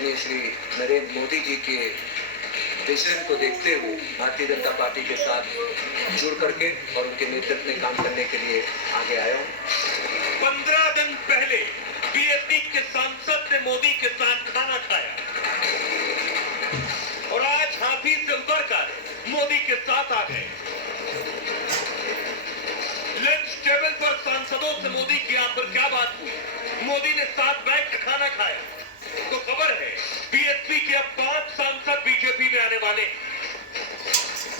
आदरणीय श्री नरेंद्र मोदी जी के विजन को देखते हुए भारतीय जनता पार्टी के साथ जुड़ करके और उनके नेतृत्व में काम करने के लिए आगे आया हूँ। 15 दिन पहले बीएसपी के सांसद ने मोदी के साथ खाना खाया और आज हाथी से उतरकर मोदी के साथ आ गए। लंच टेबल पर सांसदों से मोदी की आखिर क्या बात हुई? मोदी ने साथ बैठ कर खाना खाया तो खबर है बीएसपी के अब 5 सांसद बीजेपी में आने वाले।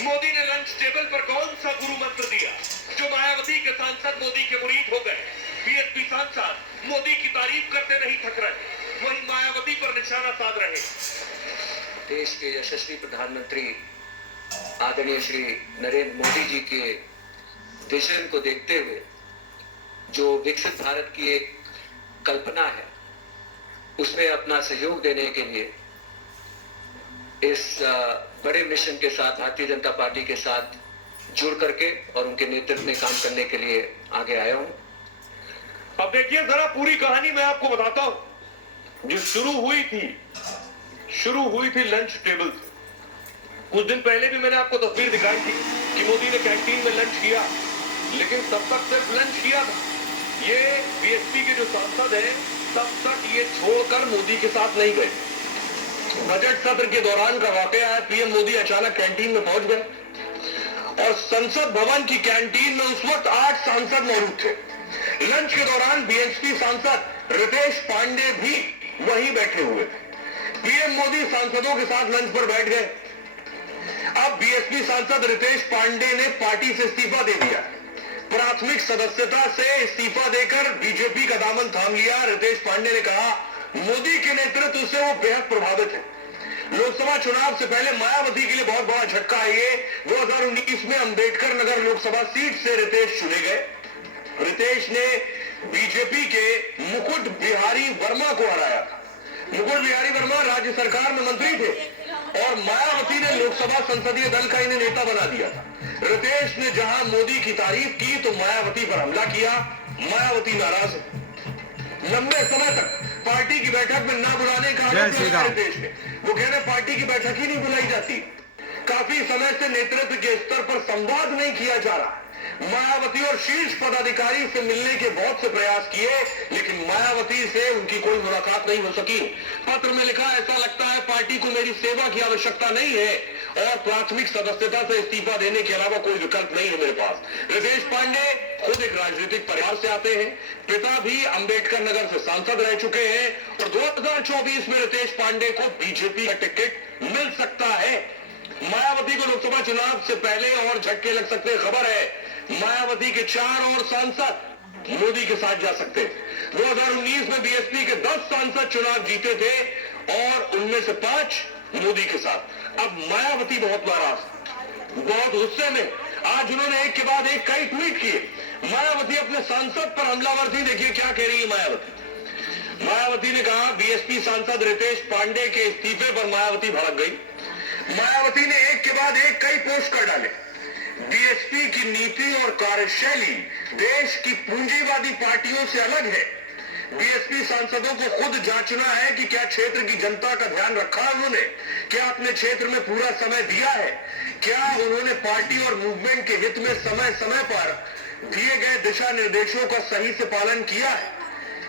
मोदी ने लंच टेबल पर कौन सा गुरु मंत्र दिया जो मायावती के सांसद मोदी के मुरीद हो गए? बीएसपी सांसद मोदी की तारीफ करते नहीं थक रहे, वहीं मायावती पर निशाना साध रहे। देश के यशस्वी प्रधानमंत्री आदरणीय श्री नरेंद्र मोदी जी के विजन को देखते हुए जो विकसित भारत की एक कल्पना है उसमें अपना सहयोग देने के लिए इस बड़े मिशन के साथ भारतीय जनता पार्टी के साथ जुड़ करके और उनके नेतृत्व में काम करने के लिए आगे आया हूं। अब देखिए जरा पूरी कहानी मैं आपको बताता हूं जो शुरू हुई थी लंच टेबल से। कुछ दिन पहले भी मैंने आपको तस्वीर दिखाई थी कि मोदी ने कैंटीन में लंच किया, लेकिन तब तक सिर्फ लंच किया था। ये बीएसपी के जो सांसद हैं तब तक ये छोड़कर मोदी के साथ नहीं गए। बजट सत्र के दौरान का वाकया है, पीएम मोदी अचानक कैंटीन में पहुंच गए और संसद भवन की कैंटीन में उस वक्त 8 सांसद मौजूद थे। लंच के दौरान बीएसपी सांसद रितेश पांडे भी वहीं बैठे हुए थे। पीएम मोदी सांसदों के साथ लंच पर बैठ गए। अब बीएसपी सांसद रितेश पांडे ने पार्टी से इस्तीफा दे दिया। प्राथमिक सदस्यता से इस्तीफा देकर बीजेपी का दामन थाम लिया। रितेश पांडे ने कहा मोदी के नेतृत्व से वो बेहद प्रभावित है। लोकसभा चुनाव से पहले मायावती के लिए बहुत बड़ा झटका है ये। 2019 में अंबेडकर नगर लोकसभा सीट से रितेश चुने गए। रितेश ने बीजेपी के मुकुट बिहारी वर्मा को हराया था। मुकुट बिहारी वर्मा राज्य सरकार में मंत्री थे और मायावती ने लोकसभा संसदीय दल का इन्हें नेता बना दिया था। रितेश ने जहां मोदी की तारीफ की तो मायावती पर हमला किया। मायावती नाराज है। लंबे समय तक पार्टी की बैठक में ना बुलाने का आरोप लगाया रितेश ने। वो कह रहे पार्टी की बैठक ही नहीं बुलाई जाती। काफी समय से नेतृत्व के स्तर पर संवाद नहीं किया जा रहा। मायावती और शीर्ष पदाधिकारी से मिलने के बहुत से प्रयास किए, लेकिन मायावती से उनकी कोई मुलाकात नहीं हो सकी। पत्र में लिखा ऐसा लगता है पार्टी को मेरी सेवा की आवश्यकता नहीं है और प्राथमिक सदस्यता से इस्तीफा देने के अलावा कोई विकल्प नहीं है मेरे पास। रितेश पांडे खुद एक राजनीतिक परिवार से आते हैं। पिता भी अंबेडकर नगर से सांसद रह चुके हैं और 2024 में रितेश पांडे को बीजेपी का टिकट मिल सकता है। मायावती को लोकसभा चुनाव से पहले और झटके लग सकते हैं। खबर है मायावती के 4 और सांसद मोदी के साथ जा सकते हैं। 2019 में बीएसपी के 10 सांसद चुनाव जीते थे और उनमें से 5 मोदी के साथ। अब मायावती बहुत नाराज, बहुत गुस्से में। आज उन्होंने एक के बाद एक कई ट्वीट किए। मायावती अपने सांसद पर हमलावर थी। देखिए क्या कह रही है मायावती। मायावती ने कहा बीएसपी सांसद रितेश पांडे के इस्तीफे पर मायावती भड़क गई। मायावती ने एक के बाद एक कई पोस्ट कर डाले। बीएसपी की नीति और कार्यशैली देश की पूंजीवादी पार्टियों से अलग है। बीएसपी सांसदों को खुद जांचना है कि क्या क्षेत्र की जनता का ध्यान रखा है उन्होंने, क्या अपने क्षेत्र में पूरा समय दिया है, क्या उन्होंने पार्टी और मूवमेंट के हित में समय समय पर दिए गए दिशा निर्देशों का सही से पालन किया है।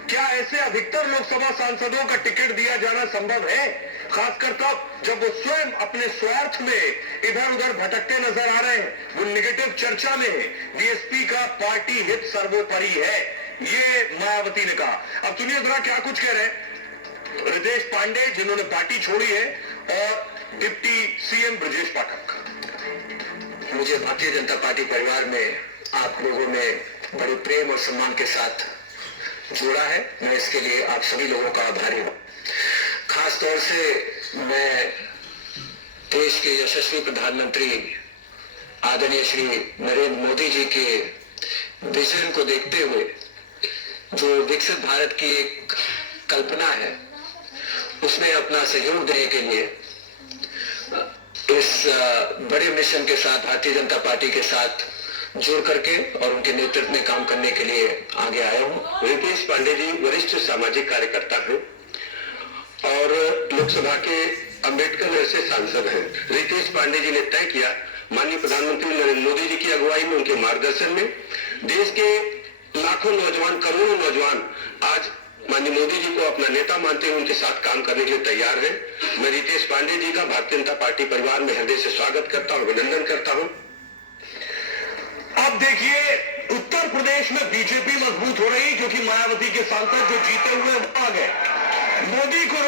क्या ऐसे अधिकतर लोकसभा सांसदों का टिकट दिया जाना संभव है, खासकर तब जब वो स्वयं अपने स्वार्थ में इधर उधर भटकते नजर आ रहे हैं। वो नेगेटिव चर्चा में है। बीएसपी का पार्टी हित सर्वोपरि है, ये मायावती ने कहा। अब सुनिए जरा क्या कुछ कह रहे हैं रितेश पांडे जिन्होंने पार्टी छोड़ी है और डिप्टी सीएम ब्रजेश पाठक। मुझे भारतीय जनता पार्टी परिवार में आप लोगों ने बड़े प्रेम और सम्मान के साथ जोड़ा है। मैं इसके लिए आप सभी लोगों का आभारी हूं। खास तौर से मैं देश के यशस्वी प्रधानमंत्री आदरणीय श्री नरेंद्र मोदी जी के विजन को देखते हुए जो विकसित भारत की एक कल्पना है उसमें अपना सहयोग देने के लिए इस बड़े मिशन के साथ भारतीय जनता पार्टी के साथ जुड़ करके और उनके नेतृत्व में काम करने के लिए आगे आया हूं। रितेश पांडे जी वरिष्ठ सामाजिक कार्यकर्ता हैं और लोकसभा के अम्बेडकर ऐसे सांसद हैं। रितेश पांडे जी ने तय किया, माननीय प्रधानमंत्री नरेंद्र मोदी जी की अगुवाई में, उनके मार्गदर्शन में देश के लाखों नौजवान, करोड़ों नौजवान आज माननीय मोदी जी को अपना नेता मानते हुए उनके साथ काम करने के लिए तैयार है। मैं रितेश पांडे जी का भारतीय जनता पार्टी परिवार में हृदय से स्वागत करता हूं, अभिनंदन करता हूं। अब देखिए उत्तर प्रदेश में बीजेपी मजबूत हो रही, क्योंकि मायावती के सांसद जो जीते हुए वो आ गए। मोदी को